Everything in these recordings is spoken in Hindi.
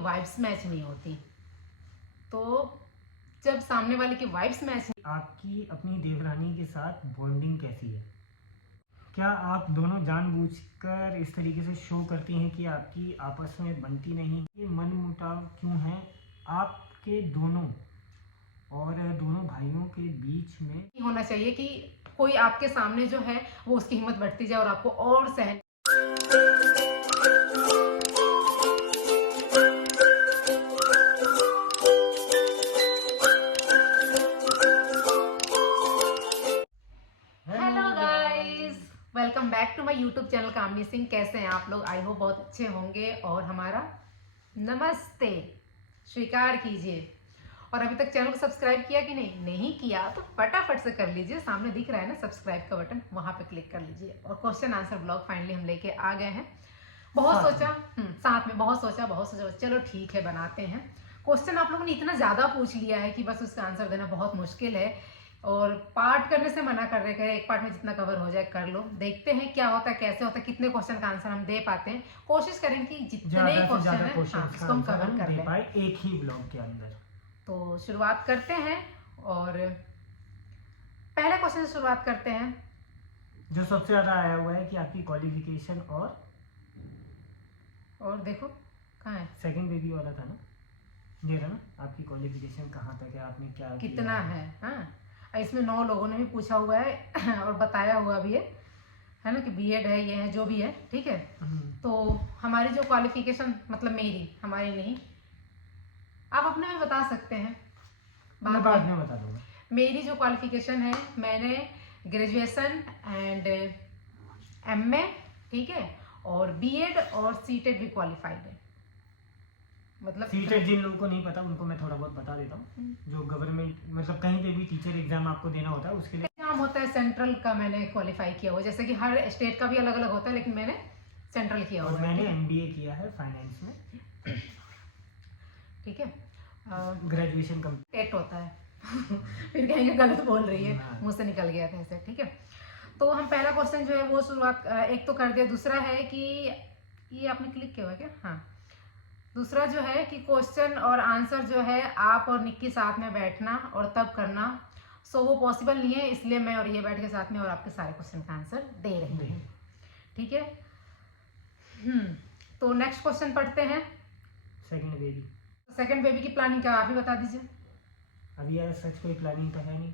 वाइब्स मैच नहीं होती। तो जब सामने वाले की वाइब्स मैच, आपकी अपनी देवरानी के साथ बॉन्डिंग कैसी है? क्या आप दोनों जानबूझकर इस तरीके से शो करती हैं कि आपकी आपस में बनती नहीं? ये मनमुटाव क्यों है आपके दोनों और दोनों भाइयों के बीच में? होना चाहिए कि कोई आपके सामने जो है वो उसकी हिम्मत बढ़ती जाए और आपको और सहन। Hello guys, welcome back to my YouTube channel Kamini Singh. कैसे हैं आप लोग? आई होप बहुत अच्छे होंगे। और हमारा नमस्ते स्वीकार कीजिए। और अभी तक चैनल को सब्सक्राइब किया कि नहीं किया तो फटाफट से कर लीजिए। सामने दिख रहा है ना सब्सक्राइब का बटन, वहां पे क्लिक कर लीजिए। और क्वेश्चन आंसर ब्लॉग फाइनली हम लेके आ गए हैं। बहुत सोचा, साथ में बहुत सोचा चलो ठीक है बनाते हैं। क्वेश्चन आप लोगों ने इतना ज्यादा पूछ लिया है कि बस उसका आंसर देना बहुत मुश्किल है। और पार्ट करने से मना कर रहे हैं, एक पार्ट में जितना कवर हो जाए कर लो। देखते हैं क्या होता है, कैसे होता है, कितने क्वेश्चन का आंसर हम दे पाते हैं। कोशिश करें कि जितने क्वेश्चन है उसको हम कवर कर लें एक ही ब्लॉग के अंदर। तो शुरुआत करते हैं और पहले क्वेश्चन से शुरुआत करते हैं। जो सबसे ज्यादा आया हुआ है कि आपकी क्वालिफिकेशन और देखो कहाँ है, सेकंड बेबी वाला था ना, ये रहा ना, आपकी क्वालिफिकेशन कहाँ तक है, आपने क्या कितना किया है। हाँ, इसमें 9 लोगों ने भी पूछा हुआ है और बताया हुआ भी है ना कि बीएड है, ये है जो भी है, ठीक है। तो हमारी जो क्वालिफिकेशन, मतलब मेरी, हमारी नहीं, आप अपने में बता सकते हैं, बाद में बता दूंगा। मेरी जो क्वालिफिकेशन है, मैंने ग्रेजुएशन एंड एमए, ठीक है, और बीएड और सीटेट भी क्वालिफाइड है। मतलब सीटेट जिन लोगों को नहीं पता उनको मैं थोड़ा बहुत बता देता हूँ। जो गवर्नमेंट मतलब कहीं पे भी टीचर एग्जाम आपको देना होता है उसके लिए एग्जाम होता है सेंट्रल का, मैंने क्वालिफाई किया हुआ। जैसे कि हर स्टेट का भी अलग अलग होता है, लेकिन मैंने सेंट्रल किया हुआ है। मैंने एमबीए किया है फाइनेंस में, ठीक है। ग्रेजुएशन कंप्लीट होता है फिर कहेंगे गलत बोल रही है, मुंह से निकल गया था ऐसे, ठीक है। तो हम पहला क्वेश्चन जो है वो शुरुआत एक तो कर दिया। दूसरा है कि ये आपने क्लिक किया हुआ क्या? हाँ, दूसरा जो है कि क्वेश्चन और आंसर जो है आप और निक्की साथ में बैठना और तब करना। सो वो पॉसिबल नहीं है, इसलिए मैं और ये बैठ के साथ में और आपके सारे क्वेश्चन का आंसर दे रही हूँ, ठीक है। तो नेक्स्ट क्वेश्चन पढ़ते हैं। सेकंड बेबी की प्लानिंग क्या, आप ही बता दीजिए। अभी यार सच कोई प्लानिंग तो है नहीं,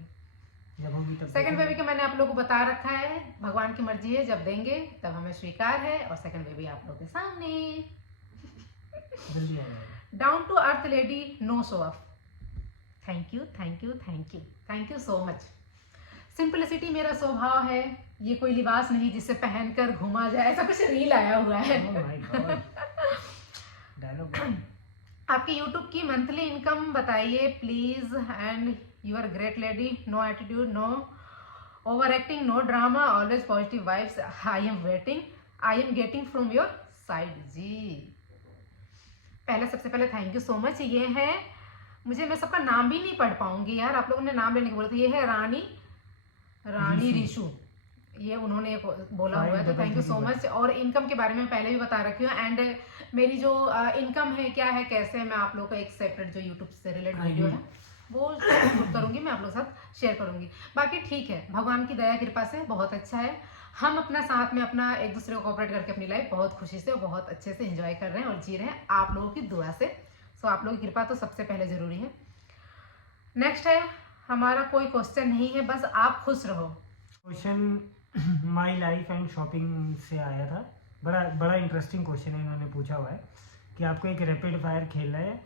जब होगी तब। सेकंड बेबी का मैंने आप लोगों को बता रखा है, भगवान की मर्जी है, जब देंगे तब हमें स्वीकार है। और सेकंड बेबी आप लोगों के सामने। Down to earth lady, no show off. Thank you thank you thank you thank you so much. Simplicity मेरा स्वभाव है, ये कोई लिबास नहीं जिसे पहनकर घूमा जाए। ऐसा कुछ रील आया हुआ है। आपकी यूट्यूब की मंथली इनकम बताइए please. And you are great lady, no attitude, no over acting, no drama, always positive vibes. I am getting from your side जी। पहले सबसे पहले थैंक यू सो मच। ये है, मुझे मैं सबका नाम भी नहीं पढ़ पाऊंगी यार, आप लोगों ने नाम लेने को बोला था। ये है रानी रिशु, ये उन्होंने बोला हुआ है, तो थैंक यू सो मच। और इनकम के बारे में पहले भी बता रखी हूँ। एंड मेरी जो इनकम है, क्या है, कैसे है, मैं आप लोगों को एक सेपरेट जो यूट्यूब से रिलेटेड वीडियो है वो करूंगी, मैं आप लोगों के साथ शेयर करूंगी। बाकी ठीक है, भगवान की दया कृपा से बहुत अच्छा है। हम अपना साथ में अपना एक दूसरे को कोऑपरेट करके अपनी लाइफ बहुत खुशी से और बहुत अच्छे से एंजॉय कर रहे हैं और जी रहे हैं आप लोगों की दुआ से। सो आप लोगों की कृपा तो सबसे पहले जरूरी है। नेक्स्ट है, हमारा कोई क्वेश्चन नहीं है, बस आप खुश रहो। Question my life and shopping से आया था। बड़ा इंटरेस्टिंग क्वेश्चन है, इन्होंने पूछा हुआ है कि आपको एक रैपिड फायर खेलना है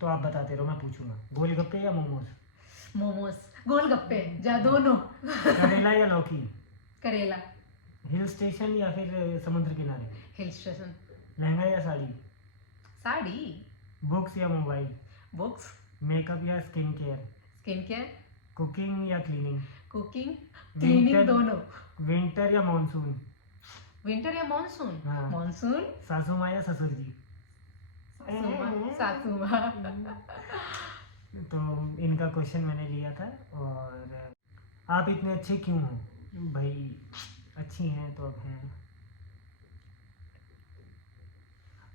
तो आप बताते रहो, मैं पूछूंगा। गोलगप्पे या मोमोज? गोलगप्पे, जा दोनों। करेला या लौकी? करेला। हिल स्टेशन या फिर समुद्र किनारे? हिल स्टेशन। लहंगा या साड़ी? साड़ी। बुक्स या मोबाइल? बुक्स। मेकअप या skin care? Skin care. Cooking या क्लीनिंग? कुकिंग, क्लीनिंग दोनों। विंटर या मानसून? विंटर या मानसून? हाँ। मानसून। सासू माँ या ससुर जी? सासू माँ। तो इनका क्वेश्चन मैंने लिया था। और आप इतने अच्छे क्यों हो? भाई अच्छी हैं तो अब हैं।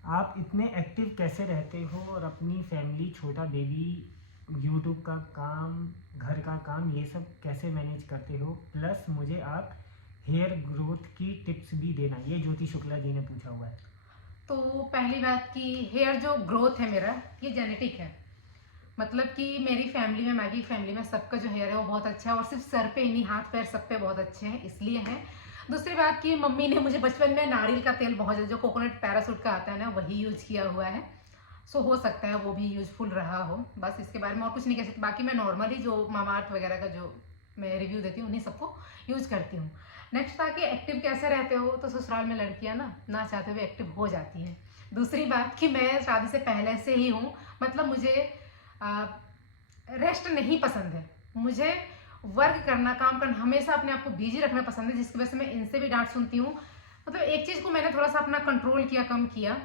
आप इतने एक्टिव कैसे रहते हो और अपनी फैमिली, छोटा बेबी, यूट्यूब का काम, घर का काम, ये सब कैसे मैनेज करते हो? प्लस मुझे आप हेयर ग्रोथ की टिप्स भी देना, ये ज्योति शुक्ला जी ने पूछा हुआ है। तो पहली बात कि हेयर जो ग्रोथ है मेरा, ये जेनेटिक है। मतलब कि मेरी फैमिली में, मैगी फैमिली में सबका जो हेयर है वो बहुत अच्छा है, और सिर्फ सर पे ही नहीं, हाथ पैर सब पे बहुत अच्छे हैं, इसलिए है। दूसरी बात कि मम्मी ने मुझे बचपन में नारियल का तेल बहुत, जो कोकोनट पैरासूट का आता है ना, वही यूज किया हुआ है। सो हो सकता है वो भी यूजफुल रहा हो, बस इसके बारे में और कुछ नहीं कह सकती। बाकी मैं नॉर्मली जो मामाअर्थ वगैरह का जो मैं रिव्यू देती हूँ उन्हीं सबको यूज करती हूँ। नेक्स्ट था कि एक्टिव कैसे रहते हो, तो ससुराल में लड़कियां ना चाहते हुए एक्टिव हो जाती हैं। दूसरी बात कि मैं शादी से पहले से ही हूँ, मतलब मुझे रेस्ट नहीं पसंद है, मुझे वर्क करना, काम करना, हमेशा अपने आप को बिजी रखना पसंद है, जिसकी वजह से मैं इनसे भी डांट सुनती हूँ। मतलब एक चीज को मैंने थोड़ा सा अपना कंट्रोल किया, कम किया,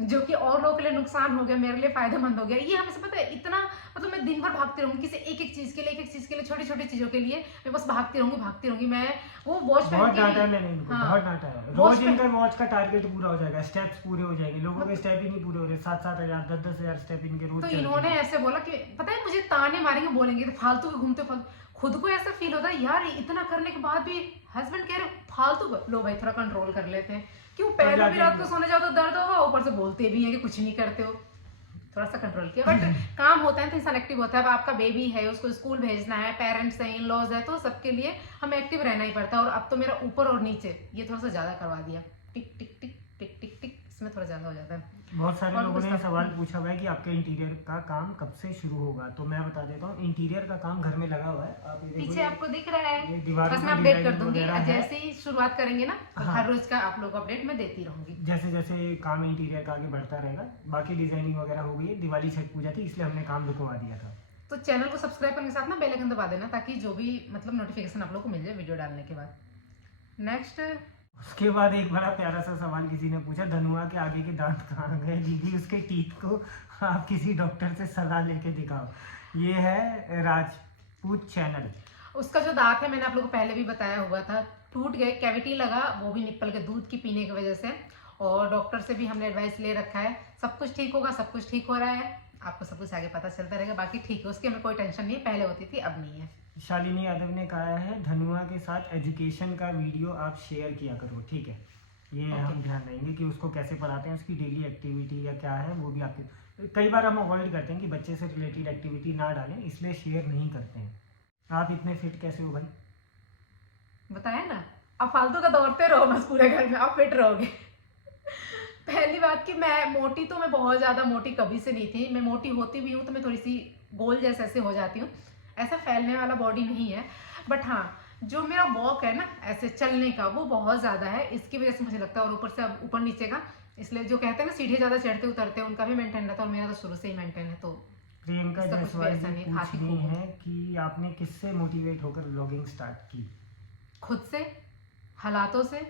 जो कि और लोगों के लिए नुकसान हो गया, मेरे लिए फायदेमंद हो गया। ये हमें से पता है इतना, मतलब मैं दिन भर भागती रहूंगी किसी एक एक चीज के लिए, एक एक चीज के लिए, छोटी छोटी चीजों के लिए मैं बस भागती रहूंगी। मैं वो वॉच बहुत डांटा है मैंने इनको, हाँ, बहुत डांटा है। वॉच रोज इनका वॉच का टारगेट पूरा हो जाएगा, स्टेप्स पूरे हो जाएंगे। लोगों के स्टेप ही नहीं पूरे हो रहे, 7-7 हज़ार, 10-10 हज़ार स्टेप इनके रोज तो चलते इन्होंने हैं। ऐसे बोला कि पता है मुझे ताने मारेंगे, बोलेंगे तो फालतू के घूमते, फालतू। खुद को ऐसा फील होता है यार, इतना करने के बाद भी हस्बैंड कह रहे फालतू, लो भाई थोड़ा कंट्रोल कर लेते हैं। क्यों, पैरों भी रात को सोने जाओ तो दर्द होगा, ऊपर से बोलते भी हैं कि कुछ नहीं करते हो। थोड़ा सा कंट्रोल किया, बट काम होता है तो इंसान एक्टिव होता है। अब आपका बेबी है, उसको स्कूल भेजना है, पेरेंट्स हैं, इन लॉज है, तो सबके लिए हमें एक्टिव रहना ही पड़ता है। और अब तो मेरा ऊपर और नीचे ये थोड़ा सा ज्यादा करवा दिया, टिक टिक टिक टिक टिक टिक, इसमें थोड़ा ज्यादा हो जाता है। बहुत सारे और लोगों ने कुछ सवाल पूछा हुआ है कि आपके इंटीरियर का काम कब से शुरू होगा, तो मैं बता देता हूँ। इंटीरियर का काम घर में लगा हुआ है, आप ये देखो, पीछे आपको दिख रहा ये है, दीवारों बस में मैं अपडेट कर डिजाइनिंग दूंगी, वगैरह है। जैसे ही शुरुआत करेंगे ना, हाँ। हर रोज का आप लोग को अपडेट मैं देती रहूंगी। जैसे जैसे काम इंटीरियर का आगे बढ़ता रहेगा। बाकी डिजाइनिंग वगैरह हो गई है, दिवाली छठ पूजा थी इसलिए हमने काम रुकवा दिया था। तो चैनल को सब्सक्राइब करने के साथ ना बेल आइकन दबा देना, ताकि जो भी मतलब नोटिफिकेशन आप लोग को मिल जाए वीडियो डालने के बाद। नेक्स्ट, उसके बाद एक बड़ा प्यारा सा सवाल किसी ने पूछा, धनुआ के आगे के दांत कहाँ गए दीदी, उसके टीथ को आप किसी डॉक्टर से सलाह लेके दिखाओ। ये है राजपूत चैनल। उसका जो दांत है मैंने आप लोगों को पहले भी बताया हुआ था, टूट गए, कैविटी लगा, वो भी निप्पल के दूध की पीने की वजह से। और डॉक्टर से भी हमने एडवाइस ले रखा है, सब कुछ ठीक होगा, सब कुछ ठीक हो रहा है, आपको सब कुछ आगे पता चलता रहेगा। बाकी ठीक है, उसकी हमें कोई टेंशन नहीं है, पहले होती थी अब नहीं है। शालिनी यादव ने कहा है, धनुआ के साथ एजुकेशन का वीडियो आप शेयर किया करो, ठीक है। ये हम ध्यान देंगे कि उसको कैसे पढ़ाते हैं, उसकी डेली एक्टिविटी या क्या है वो भी आपके। कई बार हम अवॉइड करते हैं कि बच्चे से रिलेटेड एक्टिविटी ना डालें, इसलिए शेयर नहीं करते हैं। आप इतने फिट कैसे हो भाई? बताया ना, अब फालतू का दौड़ते रहो बस पूरे घर में, आप फिट रहोगे। पहली बात कि मैं मोटी, तो मैं बहुत ज्यादा मोटी कभी से नहीं थी। मैं मोटी होती भी हूँ तो मैं थोड़ी सी गोल जैसे ऐसे हो जाती हूँ, ऐसा फैलने वाला बॉडी नहीं है। बट हाँ, जो मेरा वॉक है ना ऐसे चलने का, वो बहुत ज्यादा है, इसकी वजह से मुझे लगता है। और ऊपर से अब ऊपर नीचे का, इसलिए जो कहते हैं ना सीढ़ी ज्यादा चढ़ते उतरते हैं, उनका भी मेंटेन रहता है, और मेरा तो शुरू से ही मेंटेन है। तो प्रियंका इसका कुछ भी जायसवाल ऐसा जी नहीं, पूछ खाती रही खूब हूँ। हैं कि आपने किससे मोटिवेट होकर ब्लॉगिंग स्टार्ट की? खुद से, हालातों से,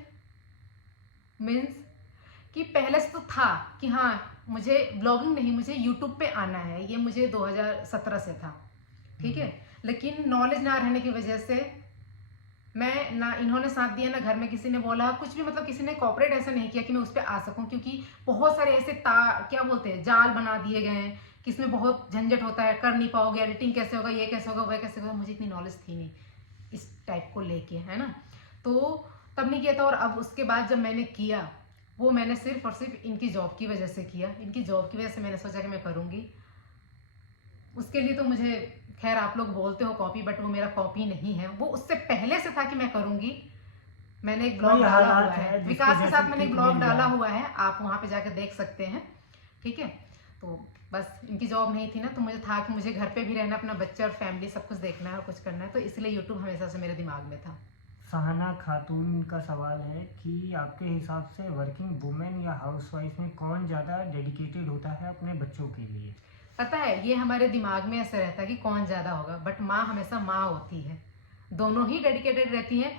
मीन्स कि पहले से तो था कि हाँ मुझे ब्लॉगिंग नहीं, मुझे यूट्यूब पे आना है, ये मुझे 2017 से था, ठीक है। लेकिन नॉलेज ना रहने की वजह से मैं ना, इन्होंने साथ दिया ना घर में किसी ने बोला कुछ भी, मतलब किसी ने कॉपरेट ऐसा नहीं किया कि मैं उस पर आ सकूं, क्योंकि बहुत सारे ऐसे क्या बोलते हैं, जाल बना दिए गए हैं कि इसमें बहुत झंझट होता है, कर नहीं पाओगे, एडिटिंग कैसे होगा, ये कैसे होगा, वह कैसे होगा। मुझे इतनी नॉलेज थी नहीं इस टाइप को लेके, है ना, तो तब नहीं किया था। और अब उसके बाद जब मैंने किया, वो मैंने सिर्फ और सिर्फ इनकी जॉब की वजह से किया। इनकी जॉब की वजह से मैंने सोचा कि मैं करूँगी। उसके लिए तो मुझे, खैर आप लोग बोलते हो कॉपी, बट वो मेरा कॉपी नहीं है, वो उससे पहले से था कि मैं करूँगी। मैंने एक ब्लॉग डाला हुआ है, विकास के साथ मैंने एक ब्लॉग डाला हुआ है, आप वहाँ पे जाकर देख सकते हैं, ठीक है। तो बस इनकी जॉब नहीं थी ना, तो मुझे था कि मुझे घर पे भी रहना, अपना बच्चा और फैमिली सब कुछ देखना है और कुछ करना है, तो इसलिए यूट्यूब हमेशा से मेरे दिमाग में था। सहाना खातून का सवाल है कि आपके हिसाब से वर्किंग वुमेन या हाउसवाइफ में कौन ज़्यादा डेडिकेटेड होता है अपने बच्चों के लिए? पता है, ये हमारे दिमाग में ऐसा रहता है कि कौन ज्यादा होगा, बट माँ हमेशा माँ होती है, दोनों ही डेडिकेटेड रहती हैं।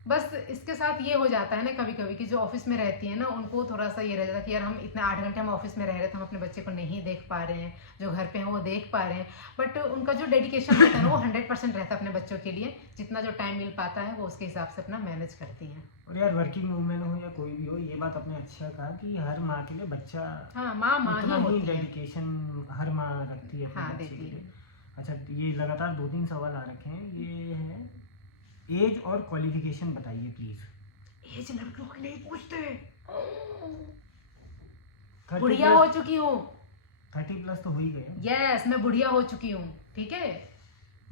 बस इसके साथ ये हो जाता है ना कभी कभी कि जो ऑफिस में रहती है ना उनको थोड़ा सा ये रह जाता है कि यार हम इतने 8 घंटे हम ऑफिस में रह रहे थे, हम अपने बच्चे को नहीं देख पा रहे हैं, जो घर पे हैं वो देख पा रहे हैं, बट उनका जो डेडिकेशन रहता है ना वो 100% रहता है अपने बच्चों के लिए, जितना जो टाइम मिल पाता है वो उसके हिसाब से अपना मैनेज करती हैं। और यार वर्किंग वूमेन हो या कोई भी हो, ये बात आपने अच्छा कहा कि हर माँ के लिए बच्चा हाँ, माँ उतना ही ही होती है। डेडिकेशन हर माँ रखती है अपने हाँ, बच्चे के देती है। लिए। अच्छा, ये लगातार 2-3 सवाल आ रखे हैं। ये है एज और क्वालिफिकेशन बताइए प्लीज। एज लड़कियों की नहीं पूछते, 30 बुढ़िया हो चुकी हूँ। 30 प्लस तो हो ही गए। यस, मैं बुढ़िया हो चुकी हूँ, ठीक है।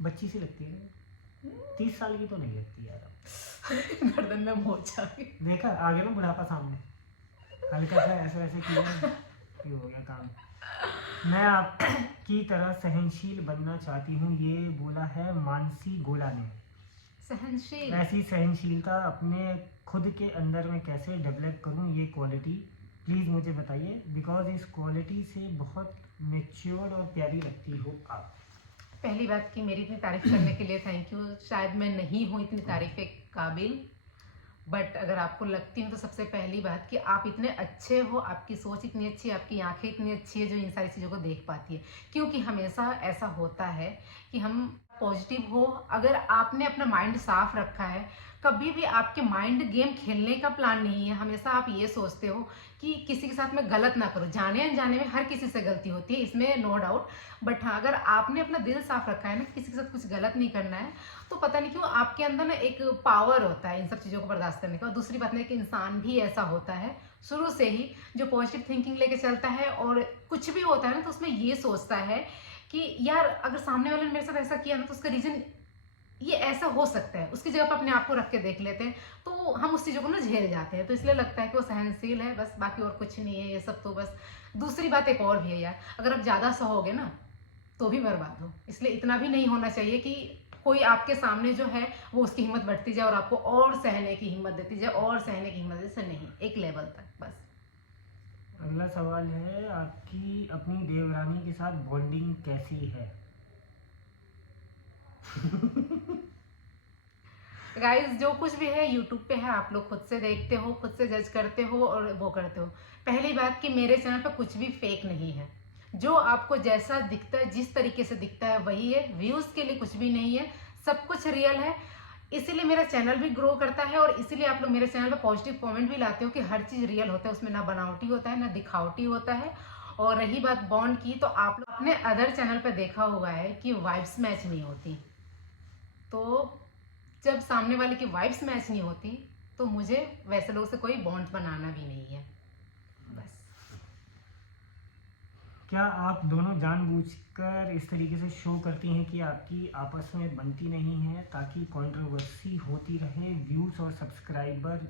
बच्ची सी लगती है, 30 साल की तो नहीं लगती यार। गर्दन में मोच आ गई। देखा आ गया ना बुढ़ापा सामने, हल्का सा ऐसे ऐसे किया, ये हो गया काम। मैं आपकी तरह सहनशील बनना चाहती हूँ, ये बोला है मानसी गोला ने। सहनशील, ऐसी सहनशीलता अपने खुद के अंदर में कैसे डेवलप करूँ, ये क्वालिटी प्लीज़ मुझे बताइए, बिकॉज इस क्वालिटी से बहुत मेच्योर्ड और प्यारी लगती हो आप। पहली बात कि मेरी इतनी तारीफ करने के लिए थैंक यू। शायद मैं नहीं हूँ इतनी तारीफ के काबिल, बट अगर आपको लगती हूँ तो सबसे पहली बात कि आप इतने अच्छे हो, आपकी सोच इतनी अच्छी है, आपकी आंखें इतनी अच्छी है जो इन सारी चीज़ों को देख पाती है। क्योंकि हमेशा ऐसा होता है कि हम पॉजिटिव हो, अगर आपने अपना माइंड साफ रखा है, कभी भी आपके माइंड गेम खेलने का प्लान नहीं है, हमेशा आप ये सोचते हो कि किसी के साथ में गलत ना करो। जाने अनजाने में हर किसी से गलती होती है, इसमें नो डाउट, बट हाँ अगर आपने अपना दिल साफ रखा है ना, किसी के साथ कुछ गलत नहीं करना है, तो पता नहीं क्यों आपके अंदर ना एक पावर होता है इन सब चीज़ों को बर्दाश्त करने का। और दूसरी बात है कि इंसान भी ऐसा होता है शुरू से ही जो पॉजिटिव थिंकिंग लेके चलता है, और कुछ भी होता है ना तो उसमें ये सोचता है कि यार अगर सामने वाले ने मेरे साथ ऐसा किया ना तो उसका रीजन ये ऐसा हो सकता है, उसकी जगह पर अपने आप को रख के देख लेते हैं तो हम उस चीज़ों को ना झेल जाते हैं। तो इसलिए लगता है कि वो सहनशील है, बस बाकी और कुछ नहीं है ये सब। तो बस दूसरी बात एक और भी है यार, अगर आप ज़्यादा सहोगे ना तो भी बर्बाद हो, इसलिए इतना भी नहीं होना चाहिए कि कोई आपके सामने जो है वो उसकी हिम्मत बढ़ती जाए और आपको और सहने की हिम्मत देती जाए और सहने की हिम्मत देती, नहीं, एक लेवल तक बस। अगला सवाल है, आपकी अपनी देवरानी के साथ बॉन्डिंग कैसी है? गाइस जो कुछ भी है यूट्यूब पे है, आप लोग खुद से देखते हो, खुद से जज करते हो और वो करते हो। पहली बात कि मेरे चैनल पे कुछ भी फेक नहीं है, जो आपको जैसा दिखता है, जिस तरीके से दिखता है वही है। व्यूज़ के लिए कुछ भी नहीं है, सब कुछ रियल है। इसीलिए मेरा चैनल भी ग्रो करता है और इसीलिए आप लोग मेरे चैनल पे पॉजिटिव कमेंट भी लाते हो कि हर चीज़ रियल होता है, उसमें ना बनावटी होता है ना दिखावटी होता है। और रही बात बॉन्ड की, तो आप लोग अपने अदर चैनल पे देखा हुआ है कि वाइब्स मैच नहीं होती, तो जब सामने वाले की वाइब्स मैच नहीं होती तो मुझे वैसे लोगों से कोई बॉन्ड बनाना भी नहीं है, बस। क्या आप दोनों जानबूझकर इस तरीके से शो करती हैं कि आपकी आपस में बनती नहीं है ताकि कंट्रोवर्सी होती रहे व्यूज और सब्सक्राइबर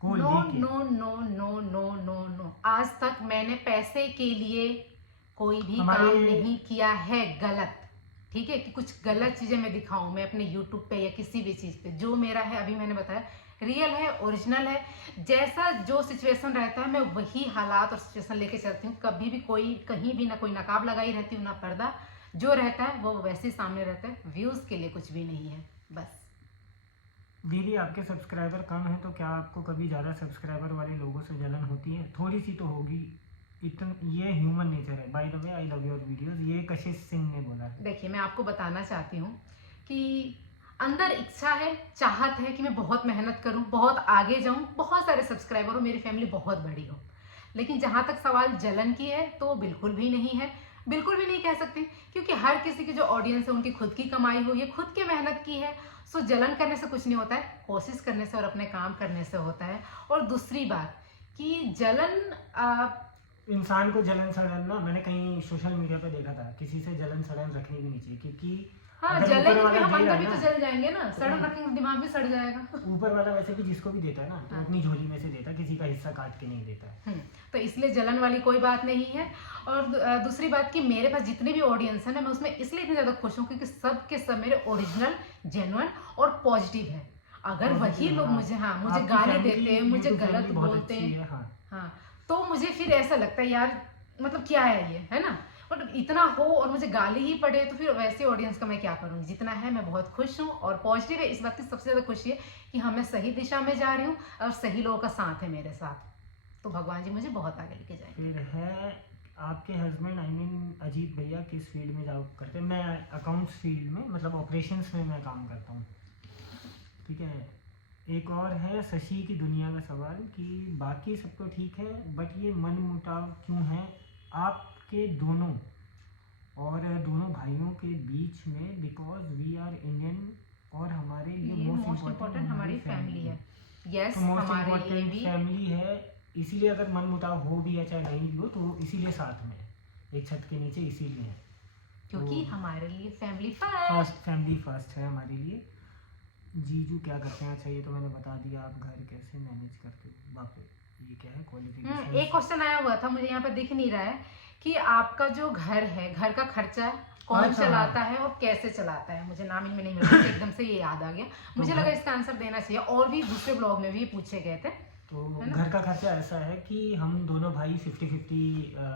को नो लेके? No no no no no no, आज तक मैंने पैसे के लिए कोई भी काम नहीं किया है गलत, ठीक है, कि कुछ गलत चीजें मैं दिखाऊं मैं अपने यूट्यूब पे या किसी भी चीज पे। जो मेरा है अभी मैंने बताया रियल है, ओरिजिनल है, जैसा जो सिचुएशन रहता है मैं वही हालात और सिचुएशन लेके चलती हूँ। कभी भी कोई कहीं भी ना कोई नकाब लगाई रहती हूँ ना पर्दा, जो रहता है वो वैसे ही सामने रहता है। व्यूज के लिए कुछ भी नहीं है, बस। दीदी आपके सब्सक्राइबर कम है तो क्या आपको कभी ज़्यादा सब्सक्राइबर वाले लोगों से जलन होती है? थोड़ी सी तो होगी, इतना ये ह्यूमन नेचर है। By the way I love your videos, ये कशिश सिंह ने बोला है। देखिए मैं आपको बताना चाहती हूँ कि अंदर इच्छा है, चाहत है कि मैं बहुत मेहनत करूँ, बहुत आगे जाऊँ, बहुत सारे सब्सक्राइबर हो, मेरी फैमिली बहुत बड़ी हो। लेकिन जहाँ तक सवाल जलन की है तो बिल्कुल भी नहीं है, बिल्कुल भी नहीं कह सकती, क्योंकि हर किसी की जो ऑडियंस है उनकी खुद की कमाई हुई है, खुद की मेहनत की है। सो जलन करने से कुछ नहीं होता है, कोशिश करने से और अपने काम करने से होता है। और दूसरी बात कि जलन इंसान को जलन सड़न ना, मैंने कहीं सोशल मीडिया पे देखा था, किसी से जलन सड़न रखनी भी नहीं चाहिए, क्योंकि हाँ अगर जलेंगे ऊपर तो वाला हम दे अंदर रहा भी है तो ना, जल जाएंगे ना, सड़न रखेंगे तो दिमाग भी सड़ जाएगा। ऊपर वाला वैसे भी जिसको भी देता है ना तो हाँ। अपनी झोली में से देता है, किसी का हिस्सा काट के नहीं देता है। तो इसलिए जलन वाली कोई बात नहीं है। और दूसरी बात कि मेरे पास जितने भी ऑडियंस है ना, मैं उसमें इसलिए इतनी ज्यादा खुश हूँ क्योंकि सब के सब मेरे ओरिजिनल, जेन्युइन और पॉजिटिव है। अगर वही लोग मुझे मुझे गाली देते हैं, मुझे गलत बोलते हैं, हाँ, तो मुझे फिर ऐसा लगता है यार मतलब क्या है ये, है ना। बट इतना हो और मुझे गाली ही पड़े तो फिर वैसे ऑडियंस का मैं क्या करूँगी। जितना है मैं बहुत खुश हूँ और पॉजिटिव है। इस बात की सबसे ज़्यादा खुशी है कि हाँ, मैं सही दिशा में जा रही हूँ और सही लोगों का साथ है मेरे साथ, तो भगवान जी मुझे बहुत आगे लेके जाएंगे। फिर है आपके हस्बैंड आई मीन अजीत भैया किस फील्ड में जॉब करते हैं? मैं अकाउंट्स फील्ड में, मतलब ऑपरेशंस में मैं काम करता हूँ। ठीक है। एक और है शशि की दुनिया का सवाल कि बाकी सब तो ठीक है बट ये मन मुटाव क्यों है आपके दोनों और दोनों भाइयों के बीच में? बिकॉज वी आर इंडियन और हमारे लिए ये मोस्ट मोस्ट इम्पोर्टेंट हमारी फैमिली है। यस, तो मोस्ट हमारे लिए इम्पोर्टेंट भी, फैमिली है, इसीलिए अगर मन मुटाव हो भी या चाहे नहीं भी हो तो इसीलिए साथ में है, एक छत के नीचे इसीलिए है। क्योंकि तो हमारे लिए family first. First, family first है हमारे लिए। जीजू क्या करते हैं? अच्छा ये तो मैंने बता दिया। आप घर कैसे मैनेज करते हो? बाप रे, ये क्या है क्वालिफिकेशन? एक क्वेश्चन आया हुआ था, मुझे यहाँ पे दिख नहीं रहा है कि आपका जो घर है, घर का खर्चा कौन अच्छा, चलाता है और कैसे चलाता है। मुझे नाम इनमें नहीं मिल रहा, एकदम से ये याद आ गया। मुझे लगा घर- इसका आंसर देना चाहिए, और भी दूसरे ब्लॉग में भी पूछे गए थे। तो है ना? घर का खर्चा ऐसा है कि हम दोनों भाई 50-50,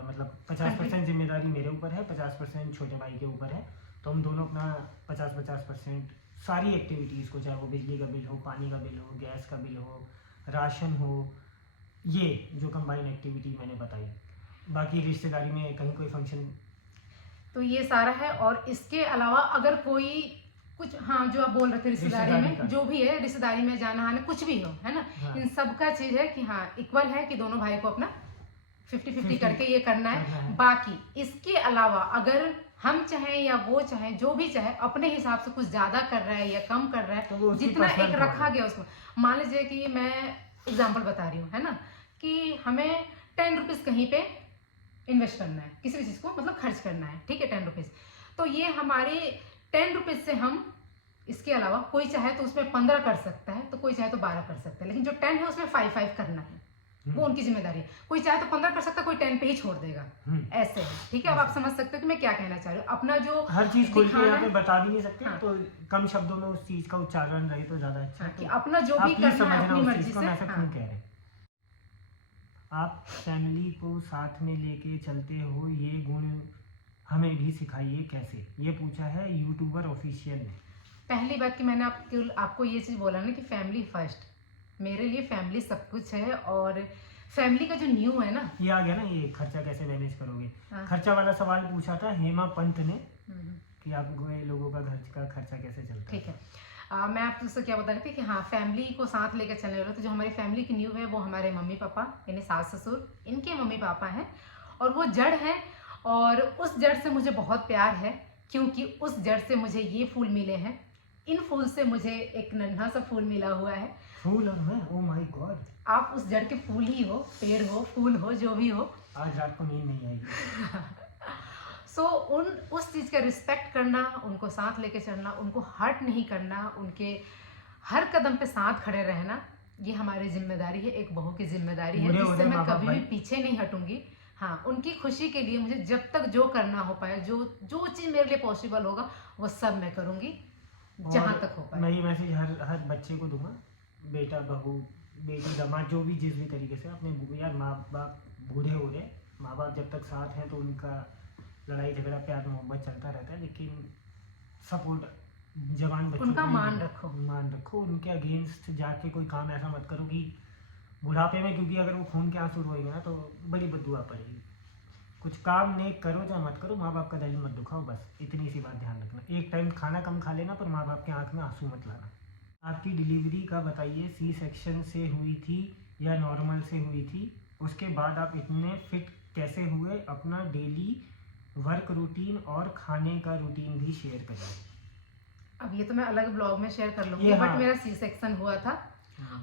मतलब 50% जिम्मेदारी मेरे ऊपर है, 50% छोटे भाई के ऊपर है। तो हम दोनों अपना 50-50% सारी एक्टिविटीज़ को, चाहे वो बिजली का बिल हो, पानी का बिल हो, गैस का बिल हो, राशन हो, ये जो कंबाइन एक्टिविटी मैंने बताई। बाकी रिश्तेदारी में कहीं कोई फंक्शन, तो ये सारा है। और इसके अलावा अगर कोई कुछ, हाँ, जो आप बोल रहे थे रिश्तेदारी रिश्तेदारी का। में, जो भी है रिश्तेदारी में जाना आना कुछ भी हो, है ना, हाँ। इन सब का चीज है कि हाँ इक्वल है कि दोनों भाई को अपना 50-50 करके ये करना करना है। है। बाकी इसके अलावा अगर हम चाहें या वो चाहे, जो भी चाहे, अपने हिसाब से कुछ ज्यादा कर रहा है या कम कर रहा तो वो है, उसकी जितना personal एक call रखा है। गया उसमें, मान लीजिए कि मैं एग्जाम्पल बता रही हूँ, है ना, कि हमें 10 रुपीज कहीं पे इन्वेस्ट करना है, किसी भी चीज को मतलब खर्च करना है, ठीक है, 10 रुपीज। तो ये हमारे 10 रुपीज से हम, इसके अलावा कोई चाहे तो उसमें 15 कर सकता है, तो कोई चाहे तो 12 कर सकता है, लेकिन जो 10 है उसमें 5 करना है, वो उनकी जिम्मेदारी है। कोई चाहे तो 15 कर सकता है, कोई 10 पे ही छोड़ देगा, ऐसे है। ठीक है, अब आप समझ सकते हो कि मैं क्या कहना चाह रही हूँ। अपना जो हर चीज खुल के दिखाना यहाँ पे है, बता भी नहीं सकते। हाँ। तो कम शब्दों में उस चीज का उच्चारण रहे तो ज्यादा अच्छा हाँ, है। कि तो अपना जो आप भी प्लीज करना है समझना अपनी उस मर्जी चीज को, से। मैं ऐसा हाँ। क्यों कह रहे हैं। आप फैमिली को साथ में लेके चलते हो, ये गुण हमें भी सिखाइए कैसे, ये पूछा है यूट्यूबर ऑफिशियल ने। पहली बात कि मैंने आपको ये चीज बोला ना कि फैमिली फर्स्ट, मेरे लिए फैमिली सब कुछ है। और फैमिली का जो न्यू है ना, ये आ गया ना, ये खर्चा कैसे मैनेज करोगे। हाँ। खर्चा वाला सवाल पूछा था हेमा पंत ने हम्म, कि आप लोगों का घर का खर्चा कैसे चलता है। ठीक है। मैं आपसे क्या बता रही थी कि हाँ, फैमिली को साथ लेकर चलने वाले, तो जो हमारी फैमिली की न्यू है वो हमारे मम्मी पापा, यानी सास ससुर, इनके मम्मी पापा हैं, और वो जड़ है। और उस जड़ से मुझे बहुत प्यार है, क्योंकि उस जड़ से मुझे ये फूल मिले हैं। इन फूल से मुझे एक नन्हा सा फूल मिला हुआ है। फूल और मैं, ओ माय गॉड। आप उस जड़ के फूल ही हो, पेड़ हो, फूल हो, जो भी हो। आज रात को नींद नहीं आएगी। सो उस चीज़ का रिस्पेक्ट करना, उनको साथ लेके चलना, उनको हर्ट नहीं करना, उनके हर कदम पे साथ खड़े रहना, ये हमारी जिम्मेदारी है, एक बहू की जिम्मेदारी है, बूढ़े हो जिससे गए मैं माँ बाप कभी भी भाई। पीछे नहीं हटूंगी। हाँ, उनकी खुशी के लिए मुझे जब तक जो करना हो पाए, जो जो चीज़ मेरे लिए पॉसिबल होगा, वो सब मैं करूंगी, जहाँ और तक हो पाए। मैं ये मैसेज हर बच्चे को दूंगा, बेटा बहू बेटी दामाद जो भी जिस भी तरीके से अपने, यार माँ बाप बूढ़े हो रहे, माँ बाप जब तक साथ हैं तो उनका लड़ाई झगड़ा प्यार मोहब्बत चलता रहता है, लेकिन सपोर्ट जवान बच्चों उनका को मान नहीं, रखो। मान रखो। उनके अगेंस्ट जाके कोई काम ऐसा मत करो कि बुढ़ापे में, क्योंकि अगर वो खून के आंसू रोएंगे ना तो बड़ी बददुआ पड़ेगी। कुछ काम नेक करो या मत करो, माँ बाप का दिल मत दुखाओ, बस इतनी सी बात ध्यान रखना। एक टाइम खाना कम खा लेना, पर माँ बाप के आंख में आंसू मत लाना। आपकी डिलीवरी का बताइए, सी सेक्शन से हुई थी या नॉर्मल से हुई थी? उसके बाद आप इतने फिट कैसे हुए? अपना डेली वर्क रूटीन और खाने का रूटीन भी शेयर करें। अब ये तो मैं अलग ब्लॉग में शेयर कर लूंगी, ये बट हाँ। मेरा सी सेक्शन हुआ था,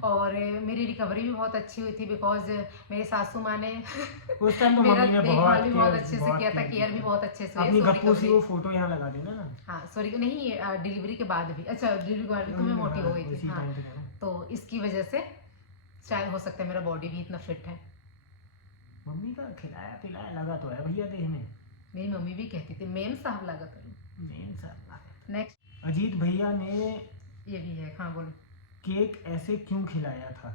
और मेरी रिकवरी भी बहुत अच्छी हुई थी, बिकॉज मेरी सासू माँ ने उस टाइम तो मेरा मम्मी ने देखभाल भी बहुत केयर- अच्छे से बहुत किया था, केयर केयर भी किया। बहुत अच्छे से हुई। अपनी सो गप्पू सी रिकवरी, वो फोटो यहाँ लगा देना ना। हाँ, सॉरी नहीं, डिलीवरी के बाद भी, अच्छा डिलीवरी के बाद भी तो मैं मोटी हो गई थी। उसी हाँ, टाइम पे कहना। तो इसकी वजह से शायद हो सकता है मेरा बॉडी भी इतना फिट है। मम्मी का खिलाया पिलाया लगा तो है भैया देह में। मेरी मम्मी भी कहती थी मेम साहब लगा करो। मेन सब। नेक्स्ट अजीत भैया ने ये भी है, हाँ बोलो। केक ऐसे क्यों खिलाया था?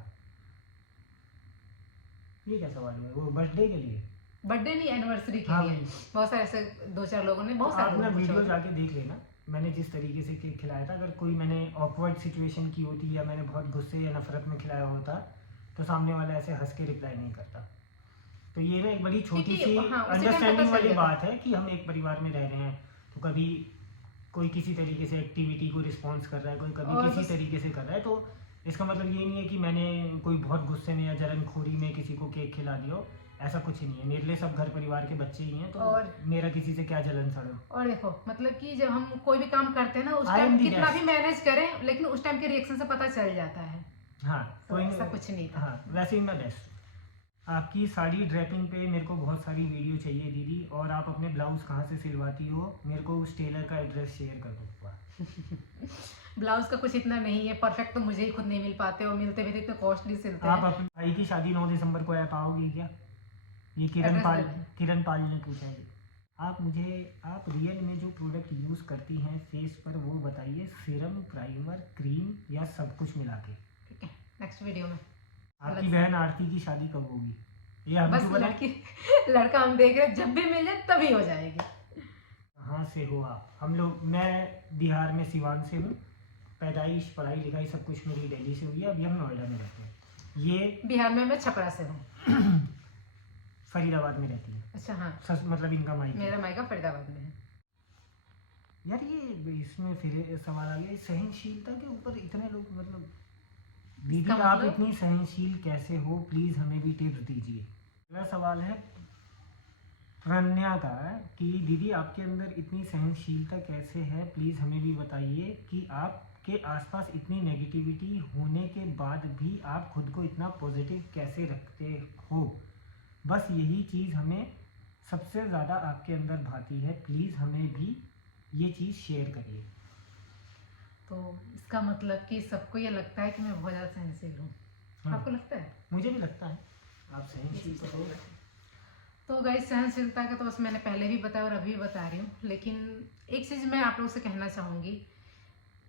ये क्या सवाल हुआ? वो बर्थडे के लिए? बर्थडे नहीं, एनिवर्सरी के हाँ लिए भाई। बहुत सारे ऐसे 2-4 लोगों ने, बहुत तो सारे आप ना लोगों ने वीडियो पूछा। जाके देख लेना, मैंने जिस तरीके से केक खिलाया था। अगर कोई मैंने ऑकवर्ड सिचुएशन की होती या मैंने बहुत गुस्से या नफरत में खिलाया होता तो सामने वाला ऐसे हंस के रिप्लाई नहीं करता। तो ये ना एक बड़ी छोटी क्योंकि सी हाँ, उसी टाइम अंडरस्टैंडिंग पता चल वाली जाता। बात है कि हम एक परिवार में रह रहे हैं। तो कभी कोई किसी तरीके से एक्टिविटी को रिस्पॉन्स कर रहा है, कोई कभी और किसी बस- तरीके से कर रहा है, तो इसका मतलब ये नहीं है कि मैंने कोई बहुत गुस्से में या जलनखोरी में किसी को केक खिला दिया हो। ऐसा कुछ ही नहीं है। मेरे लिए सब घर परिवार के बच्चे ही हैं, तो और- मेरा किसी से क्या जलन सड़न। और देखो मतलब कि जब हम कोई भी काम करते हैं ना, उस I am टाइम the कितना guest. भी मैनेज करें, लेकिन उस टाइम के रिएक्शन से पता चल जाता है। हाँ, तो कोई ऐसा कुछ नहीं था। हाँ, वैसे ही मैं बेस्ट। आपकी साड़ी ड्रेपिंग पे मेरे को बहुत सारी वीडियो चाहिए दीदी, और आप अपने ब्लाउज कहाँ से सिलवाती हो, मेरे को उस टेलर का एड्रेस शेयर कर दो। ब्लाउज का कुछ इतना नहीं है, परफेक्ट तो मुझे ही खुद नहीं मिल पाते, और मिलते भी तो इतने कॉस्टली सिलते आप हैं। अपने भाई की शादी 9 दिसंबर को आप आओगी क्या? ये Address दे किरण पाल ने पूछा है। आप रियल में जो प्रोडक्ट यूज़ करती हैं फेस पर वो बताइए, सीरम, प्राइमर, क्रीम या सब कुछ मिला के। ठीक है, नेक्स्ट वीडियो में। आपकी बहन आरती की शादी कब होगी? ये हम बस क्यों बताएं? लड़की लड़का हम देख रहे हैं, जब भी मिले तभी हो जाएगी। कहाँ से हो आप? हम लोग, मैं बिहार में सिवान से हूँ। पैदाइश, पढ़ाई लिखाई सब कुछ मेरी दिल्ली से हुई है। अभी हम नोएडा में रहते हैं। ये बिहार में मैं छपरा से हूँ। फरीदाबाद में रहती है। अच्छा हाँ, मतलब इनका माइक। मेरा मायका फरीदाबाद में है। यार ये इसमें फिर सवाल आ गया, सहनशीलता के ऊपर इतने लोग, मतलब दीदी इसका आप मतलब? इतनी सहनशील कैसे हो? प्लीज़ हमें भी टिप्स दीजिए। अगला सवाल है रन्या का, कि दीदी आपके अंदर इतनी सहनशीलता कैसे है, प्लीज़ हमें भी बताइए कि आपके आसपास इतनी नेगेटिविटी होने के बाद भी आप खुद को इतना पॉजिटिव कैसे रखते हो। बस यही चीज़ हमें सबसे ज़्यादा आपके अंदर भाती है। प्लीज़ हमें भी ये चीज़ शेयर करिए। तो इसका मतलब कि सबको ये लगता है कि मैं बहुत ज़्यादा सहनशील हूँ। हाँ। आपको लगता है? मुझे भी लगता है आप सहनशील तो हो। तो गाइस, सहनशीलता का तो बस मैंने पहले भी बताया और अभी भी बता रही हूँ, लेकिन एक चीज़ मैं आप लोगों से कहना चाहूँगी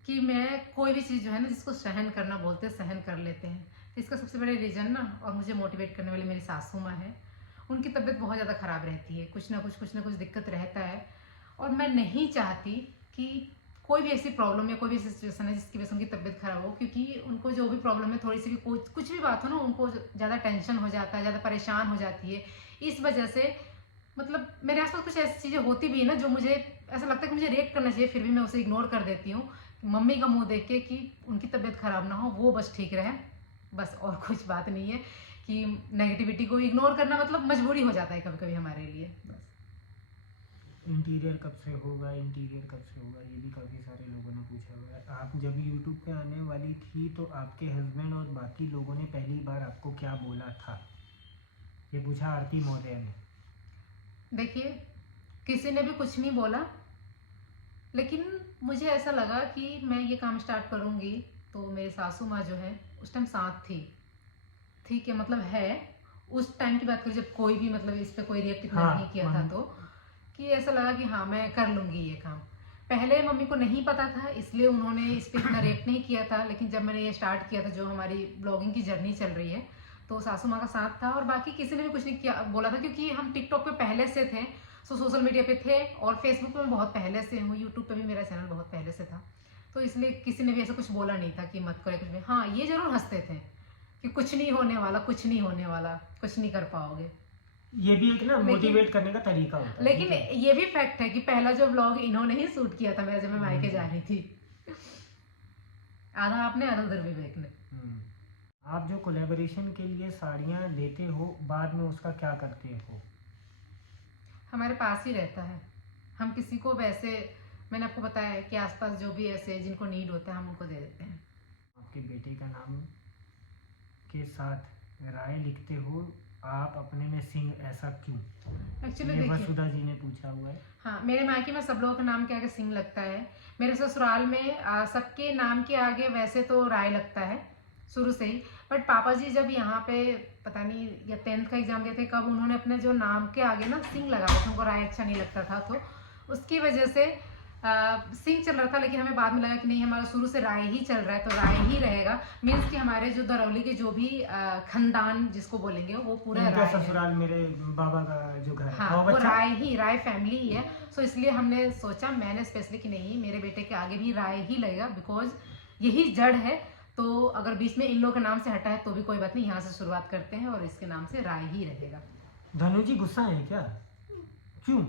कि मैं कोई भी चीज़ जो है ना, जिसको सहन करना बोलते हैं, सहन कर लेते हैं। तो इसका सबसे बड़ा रीज़न ना, और मुझे मोटिवेट करने वाली मेरी सासू माँ है। उनकी तबीयत बहुत ज़्यादा ख़राब रहती है, कुछ ना कुछ दिक्कत रहता है, और मैं नहीं चाहती कि कोई भी ऐसी प्रॉब्लम या कोई भी ऐसी सिचुएशन है जिसकी वजह से उनकी तबीयत खराब हो, क्योंकि उनको जो भी प्रॉब्लम है, थोड़ी सी भी कुछ भी बात हो ना, उनको ज़्यादा टेंशन हो जाता है, ज़्यादा परेशान हो जाती है। इस वजह से मतलब मेरे आसपास कुछ ऐसी चीज़ें होती भी है ना, जो मुझे ऐसा लगता है कि मुझे रिएक्ट करना चाहिए, फिर भी मैं उसे इग्नोर कर देती हूँ। मम्मी का मुंह देख के कि उनकी तबीयत खराब ना हो, वो बस ठीक रहे, बस, और कुछ बात नहीं है। कि नेगेटिविटी को इग्नोर करना मतलब मजबूरी हो जाता है कभी कभी हमारे लिए, बस। इंटीरियर कब से होगा, इंटीरियर कब से होगा, ये भी काफ़ी सारे लोगों ने पूछा हुआ है। आप जब यूट्यूब पे आने वाली थी तो आपके हस्बैंड और बाकी लोगों ने पहली बार आपको क्या बोला था? ये पूछा आरती मौर्य ने। देखिए, किसी ने भी कुछ नहीं बोला, लेकिन मुझे ऐसा लगा कि मैं ये काम स्टार्ट करूँगी, तो मेरी सासू माँ जो है उस टाइम साथ थी। ठीक है, मतलब है, उस टाइम की बात करूँ जब कोई भी मतलब इस पे कोई रिएक्ट इतना हाँ, नहीं किया था, तो कि ऐसा लगा कि हाँ मैं कर लूँगी ये काम। पहले मम्मी को नहीं पता था, इसलिए उन्होंने इस पे इतना रिएक्ट नहीं किया था, लेकिन जब मैंने ये स्टार्ट किया था, जो हमारी ब्लॉगिंग की जर्नी चल रही है, तो सासू माँ का साथ था, और बाकी किसी ने भी कुछ नहीं किया बोला था, क्योंकि हम टिकटॉक पे पहले से थे, सोशल मीडिया पे थे, और फेसबुक पे मैं बहुत पहले से हूँ, यूट्यूब पे भी मेरा चैनल बहुत पहले से था, तो इसलिए किसी ने भी ऐसा कुछ बोला नहीं था कि मत करो कुछ भी। हाँ, ये जरूर हंसते थे कि कुछ नहीं होने वाला, कुछ नहीं होने वाला, कुछ नहीं कर पाओगे। ये भी एक ना मोटिवेट करने का तरीका होता है। लेकिन ये भी फैक्ट है कि पहला जो ब्लॉग इन्होंने ही शूट किया था मेरा, जब मैं मायके जा रही थी। आधा आपने, आधा उधर विवेक ने। आप जो कोलैबोरेशन के लिए साड़ियाँ लेते हो, बाद में उसका क्या करते हो? हमारे पास ही रहता है, हम किसी को वैसे, मैंने आपको बताया है कि आसपास जो भी ऐसे जिनको नीड होता है, हम उनको दे देते हैं। आपके बेटे का नाम के साथ राय लिखते हो, आप अपने में सिंह, ऐसा क्यों? एक्चुअली ये देखिए, वसुधा जी ने पूछा हुआ है। हाँ, मेरे मायके में सब लोगों का नाम के आगे सिंह लगता है। मेरे ससुराल में सबके नाम के आगे वैसे तो राय लगता है शुरू से ही, बट पापा जी जब यहाँ पे पता नहीं या 10th का एग्जाम देते कब, उन्होंने अपने जो नाम के आगे ना सिंह लगा था, उनको राय अच्छा नहीं लगता था, तो उसकी वजह से सिंह चल रहा था, लेकिन हमें बाद में लगा कि नहीं, हमारा शुरू से राय ही चल रहा है तो राय ही रहेगा। मीन्स कि हमारे जो दरौली के जो भी खानदान जिसको बोलेंगे वो पूरा इनका राय है। ससुराल मेरे बाबा का जो घर है, हाँ, और वो बच्चा राय फैमिली ही है। सो इसलिए हमने सोचा, मैंने स्पेशली कि नहीं, मेरे बेटे के आगे भी राय ही लगेगा, बिकॉज यही जड़ है। तो अगर बीच में इन लोगों के नाम से हटा है तो भी कोई बात नहीं, यहाँ से शुरुआत करते हैं और इसके नाम से राय ही रहेगा। धनु जी गुस्सा है क्या? क्यों?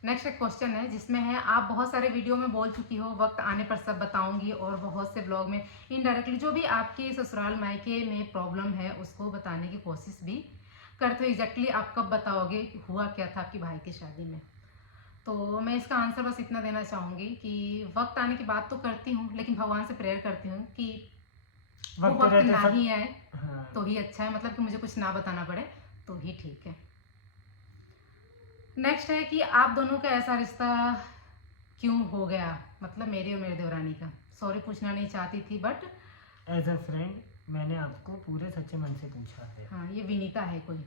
नेक्स्ट एक क्वेश्चन है जिसमें है, आप बहुत सारे वीडियो में बोल चुकी हो, वक्त आने पर सब बताऊंगी, और बहुत से ब्लॉग में इनडायरेक्टली जो भी आपके ससुराल मायके में प्रॉब्लम है उसको बताने की कोशिश भी करते हो। एग्जैक्टली आप कब बताओगे हुआ क्या था आपके भाई की शादी में? तो मैं इसका आंसर बस इतना देना चाहूँगी कि वक्त आने की बात तो करती हूँ, लेकिन भगवान से प्रेयर करती हूँ कि वो वक्त रहते ना सब ही आए हाँ। तो ही अच्छा है, मतलब कि मुझे कुछ ना बताना पड़े तो ही ठीक है। नेक्स्ट है कि आप दोनों का ऐसा रिश्ता क्यों हो गया, मतलब मेरी और मेरे देवरानी का। सॉरी, पूछना नहीं चाहती थी, बट एज अ फ्रेंड मैंने आपको पूरे सच्चे मन से पूछा है। हाँ, ये विनीता है कोई,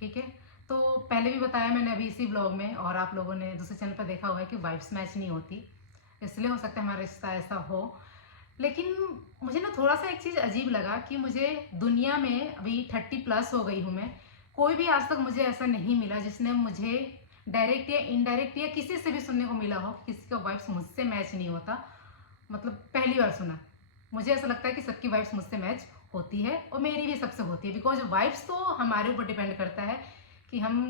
ठीक है। तो पहले भी बताया मैंने अभी इसी ब्लॉग में, और आप लोगों ने दूसरे चैनल पर देखा हुआ है कि वाइब्स मैच नहीं होती, इसलिए हो सकता है हमारा रिश्ता ऐसा हो। लेकिन मुझे ना थोड़ा सा एक चीज़ अजीब लगा कि मुझे दुनिया में अभी 30+ हो गई हूँ मैं, कोई भी आज तक मुझे ऐसा नहीं मिला जिसने मुझे डायरेक्ट या इनडायरेक्ट या किसी से भी सुनने को मिला हो कि किसी का वाइब्स मुझसे मैच नहीं होता। मतलब पहली बार सुना। मुझे ऐसा लगता है कि सबकी वाइब्स मुझसे मैच होती है और मेरी भी सबसे होती है, बिकॉज वाइब्स तो हमारे ऊपर डिपेंड करता है कि हम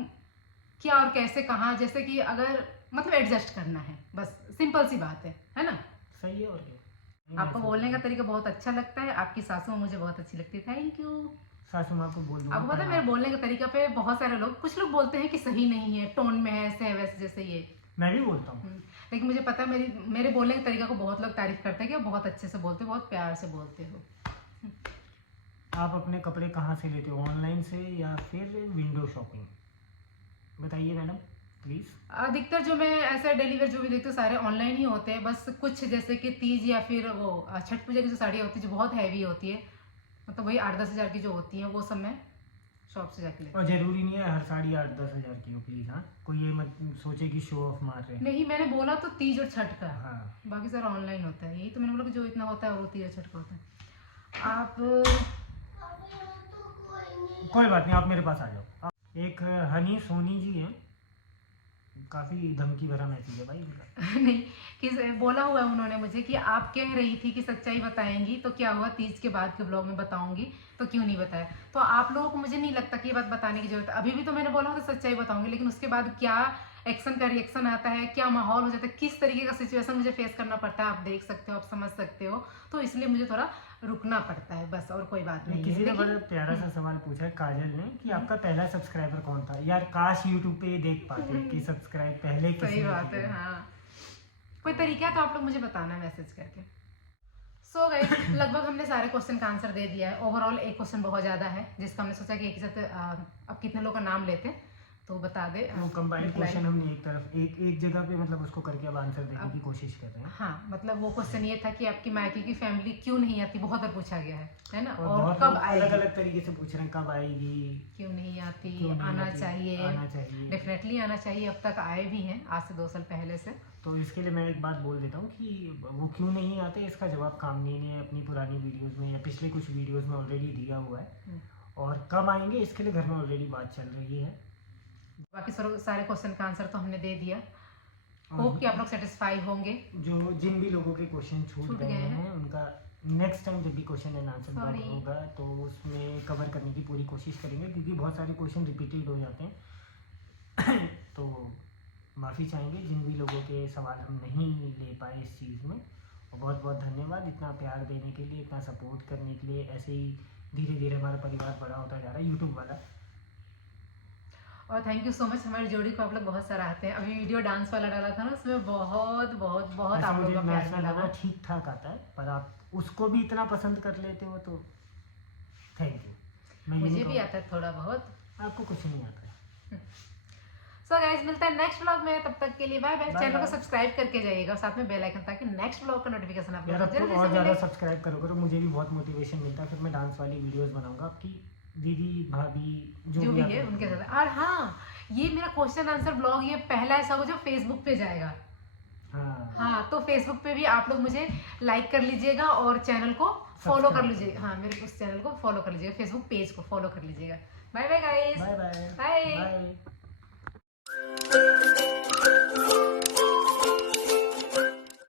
क्या और कैसे कहाँ, जैसे कि अगर मतलब एडजस्ट करना है, बस सिंपल सी बात है ना। सही है, और क्या। आपको बोलने का तरीका बहुत अच्छा लगता है, आपकी सासू मुझे बहुत अच्छी लगती है, थैंक यू। सासू माँ को बोल दूंगा। आपको पता है मेरे बोलने के तरीका पे बहुत सारे लोग, कुछ लोग बोलते हैं कि सही नहीं है, टोन में है, ऐसे है वैसे, जैसे ये मैं भी बोलता हूँ। लेकिन मुझे पता है मेरे बोलने के तरीका को बहुत लोग तारीफ करते हैं कि आप बहुत अच्छे से बोलते हो, बहुत प्यार से बोलते हो। आप अपने कपड़े कहाँ से लेते हो, ऑनलाइन से या फिर विंडो शॉपिंग? बताइए मैडम प्लीज़। अधिकतर जो मैं ऐसा डेली वेयर जो भी देखती हूँ सारे ऑनलाइन ही होते हैं, बस कुछ जैसे कि तीज या फिर वो छठ पूजा की जो साड़ी होती है जो बहुत हैवी होती है, मतलब वही 8-10 हज़ार की जो होती है, वो सब मैं शॉप से जाके लेती और ज़रूरी नहीं है हर साड़ी 8-10 हज़ार की हो, प्लीज़। हाँ, कोई ये मत सोचे कि शो ऑफ मार रहे हूँ। हैं। नहीं, मैंने बोला तो तीज और छठ का, हाँ, बाकी सारा ऑनलाइन होता है, यही तो मैंने बोला कि जो इतना होता है वो तीज और छठ का होता है। आप कोई बात नहीं, आप मेरे पास आ जाओ। एक हनी सोनी जी हैं, काफ़ी धमकी भरा मैसेज है भाई इनका। नहीं, कि बोला हुआ है उन्होंने मुझे कि आप कह रही थी कि सच्चाई बताएंगी, तो क्या हुआ, तीज के बाद के ब्लॉग में बताऊंगी, तो क्यों नहीं बताया? तो आप लोगों को मुझे नहीं लगता कि ये बात बताने की जरूरत है। अभी भी तो मैंने बोला था सच्चाई बताऊंगी, लेकिन उसके बाद क्या एक्शन का रिएक्शन आता है, क्या माहौल हो जाता है, किस तरीके का सिचुएशन मुझे फेस करना पड़ता है, आप देख सकते हो, आप समझ सकते हो, तो इसलिए मुझे थोड़ा रुकना पड़ता है, बस, और कोई बात नहीं है। किसी ने बड़ा प्यारा सा सवाल पूछा है, काजल ने, कि आपका पहला सब्सक्राइबर कौन था? यार काश यूट्यूब पे ये देख पाते कि सब्सक्राइब पहले सही किसने बात है। किया। हाँ, कोई तरीका है तो आप लोग मुझे बताना मैसेज करके। सो गाइस, लगभग हमने सारे क्वेश्चन का आंसर दे दिया है। ओवरऑल एक क्वेश्चन बहुत ज़्यादा है जिसका हमने सोचा कि एक ही साथ अब कितने लोग का नाम लेते हैं, तो बता दे। वो कंबाइंड क्वेश्चन हमने एक तरफ एक जगह पे मतलब उसको करके अब आंसर देने की कोशिश कर रहे हैं। हाँ, मतलब वो क्वेश्चन ये था कि आपकी मायके की फैमिली क्यों नहीं आती, बहुत बार पूछा गया है ना, और बहुत कब लोग आएगी, अलग अलग तरीके से पूछ रहे हैं, कब आएगी, क्यों नहीं आती, क्यों नहीं आना आती, चाहिए, आना चाहिए। डेफिनेटली आना चाहिए। अब तक आए भी हैं, आज से 2 साल पहले से। तो इसके लिए मैं एक बात बोल देता हूँ कि वो क्यों नहीं आते, इसका जवाब कामनी ने अपनी पुरानी वीडियोस में या पिछले कुछ वीडियोस में ऑलरेडी दिया हुआ है, और कब आएंगे इसके लिए घर में ऑलरेडी बात चल रही है। बाकी सारे क्वेश्चन का आंसर तो हमने दे दिया। होप कि आप लोग सेटिस्फाई होंगे। जो जिन भी लोगों के क्वेश्चन छूट गए हैं उनका नेक्स्ट टाइम जब भी क्वेश्चन एंड आंसर होगा तो उसमें कवर करने की पूरी कोशिश करेंगे, क्योंकि बहुत सारे क्वेश्चन रिपीटेड हो जाते हैं तो माफ़ी चाहेंगे जिन भी लोगों के सवाल हम नहीं ले पाए इस चीज़ में। और बहुत बहुत धन्यवाद इतना प्यार देने के लिए, इतना सपोर्ट करने के लिए। ऐसे ही धीरे धीरे हमारा परिवार बड़ा होता जा रहा है यूट्यूब वाला। और थैंक यू सो मच, हमारी जोड़ी को आप लोग बहुत सराहते हैं। अभी वीडियो डांस वाला डाला था ना, उसमें बहुत बहुत बहुत आप लोगों का प्यार मिला। ठीक ठाक आता है, पर आप उसको भी इतना पसंद कर लेते हो तो थैंक यू। मुझे भी आता है थोड़ा बहुत, आपको कुछ नहीं आता है। सो गाइस, मिलता है नेक्स्ट व्लॉग में, तब तक के लिए बाय बाय। चैनल को सब्सक्राइब करके जाइएगा, साथ में बेल आइकन, ताकि नेक्स्ट व्लॉग का नोटिफिकेशन आप लोगों को जल्दी से और मिले। ज़्यादा सब्सक्राइब करोगे तो मुझे भी बहुत मोटिवेशन मिलता है, फिर मैं डांस वाली वीडियोस बनाऊंगा आपकी दीदी भाभी जो भी है उनके साथ। और हाँ, ये मेरा क्वेश्चन आंसर ब्लॉग ये पहला ऐसा हो जो फेसबुक पे जाएगा। हाँ हाँ, तो फेसबुक पे भी आप लोग मुझे लाइक कर लीजिएगा और चैनल को फॉलो कर लीजिएगा। हाँ, मेरे उस चैनल को फॉलो कर लीजिएगा, फेसबुक पेज को फॉलो कर लीजिएगा। Bye bye guys. Bye bye bye. Bye.